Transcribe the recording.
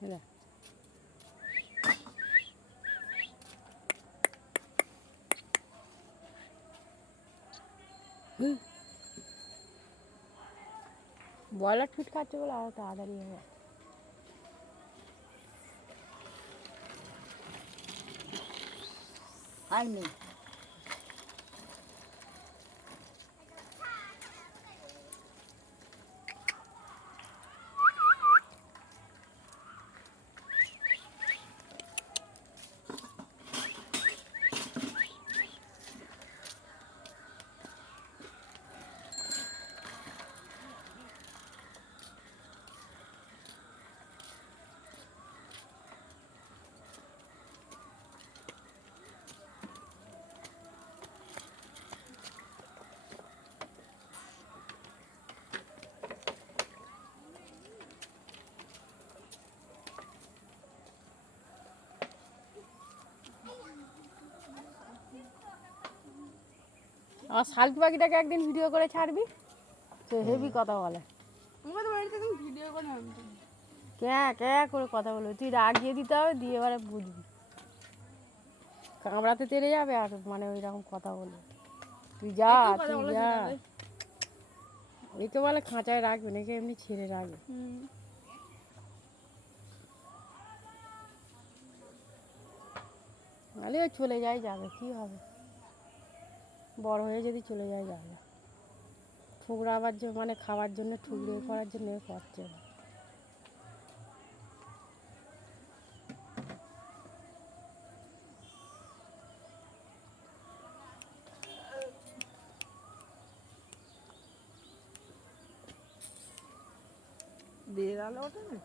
হ্যাঁ broiler feed খাচ্ছে বলে আরও তাড়াতাড়ি হবে। হয়নি আমার শালকি পাখিটাকে একদিন ভিডিও করে ছাড়বি, তো হেভি কথা বলে। আমাদের বাড়িতে তুমি ভিডিও করে আনতাম। ক্যা ক্যা করে কথা বলবে, তুই রাগিয়ে দিতে হবে, দিয়ে এবারে বুঝবি কামড়াতে তেড়ে যাবে আর মানে ওই রকম কথা বলবে। তুই যা একটু কথা তুই বলেছি যা, তাহলে। একে বলে খাঁচায় রাখবে নাকি এমনি ছেড়ে রাখবে। নাহলে ওই চলে যায় যাবে, কী হবে, বড় হয়ে যদি চলে যায় যাবে। ঠুকরাবার জন্য মানে খাওয়ার জন্য ঠুকরে করার জন্য এ করছে না। বিড়াল ওঠে না।